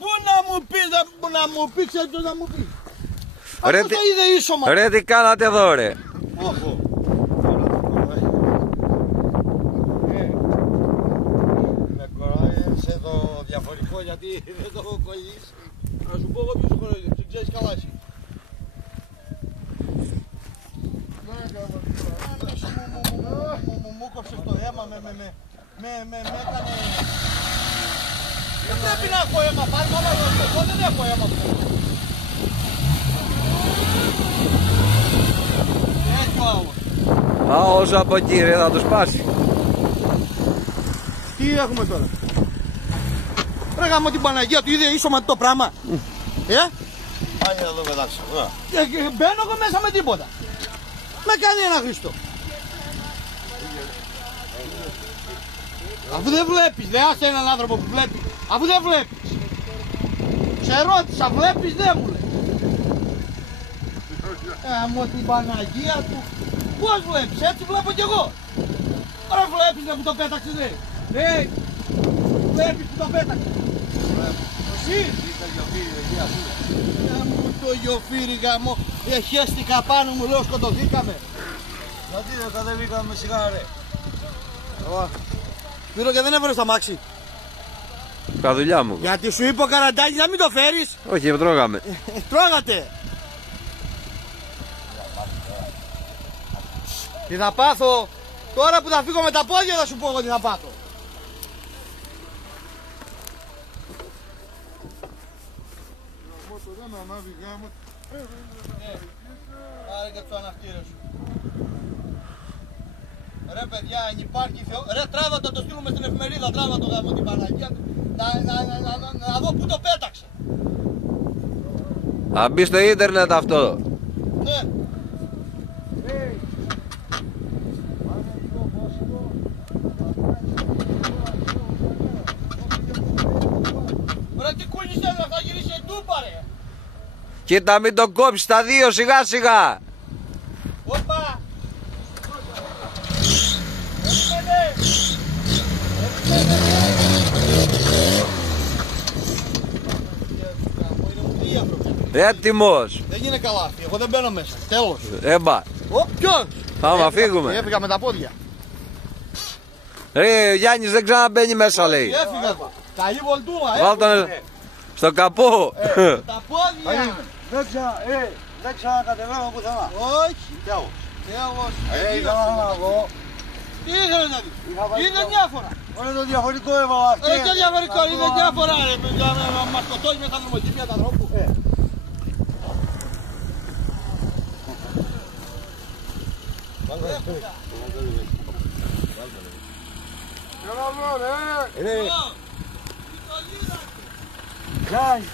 Πού να μου πεις, να μου πεις, έτσι να μου πεις. Ρε, Αυτό το είδε ίσωμα. Ρε τι κάνατε εδώ ρε. Όχι. Με κοράισε το διαφορικό γιατί δεν το έχω κολλήσει. Να σου πω εγώ ποιος το κοροϊδεύει, την ξέρεις καλά εσύ. Μου κόψε το αίμα, με έκανε... Δεν πρέπει να έχω αίμα, πάρει καλά, εγώ δεν έχω αίμα. Έτσι πάω. Όσο από εκεί ρε θα το σπάσει. Τι έχουμε τώρα. Ρε γάμο την Παναγία του, είδε ίσωμα το πράγμα. Πάνε εδώ πετάξω. Μπαίνω εγώ μέσα με τίποτα. Με κάνει ένα Χριστό. Αφού δεν βλέπεις, δεν άσε έναν άνθρωπο που βλέπει. Αφού δεν βλέπεις. Σε ρώτησα, βλέπεις, δεν μου λέει. Μου την Παναγία του. Πώς βλέπεις, έτσι βλέπω κι εγώ. Τώρα βλέπεις που το πέταξες ρε. Βλέπεις που το πέταξες. Εσύ. Μου το γιοφύρι γαμό. Χέστηκα πάνω μου, λέω σκοτωθήκαμε. Γιατί δεν κατεβήκαμε σιγά ρε. Σπύρο και δεν έφερες το αμάξι. Τα δουλειά μου. Γιατί σου είπε ο Καραντάκης να μην το φέρεις. Όχι, τρώγαμε. Τρώγατε. Τι θα πάθω. Τώρα που θα φύγω με τα πόδια θα σου πω εγώ τι θα πάθω. Άρε και τους αναυτήρες σου. Ρε παιδιά, αν υπάρχει Θεό... Ρε τράβα το στείλουμε στην εφημερίδα, τράβα το γάμο την Παναγία. Να δω πού το πέταξε. Θα μπει στο ίντερνετ αυτό. Ναι. Ρε τι κούνησε, θα γυρίσει η ντούπα ρε. Κοίτα μην το κόψεις τα δύο σιγά σιγά. Όπα. Έτοιμος. Δεν είναι καλά αυτή, εγώ δεν μπαίνω μέσα, τέλος. Έμπα. Ποιος? Άμα φύγουμε. Έφυγα με τα πόδια. Ρε, ο Γιάννης δεν ξαναμπαίνει μέσα λέει. Έφυγα. Καλή βολτούα, Βάλ' τον στο καπό. Τα πόδια. Δεν ξανακατεβαίνω πουθενά. Όχι. Τέλος. Τέλος. Ήθελα να βγω. Τι ήθελες να δεις. Είναι διάφορα. Όλο το διαφορικό έβαλα αυτή. Και διαφορικό, είναι διάφορα ρε. Να μας σκοτώσει με τα δρομοκύμια τα ανθρώπου. Γιάννη.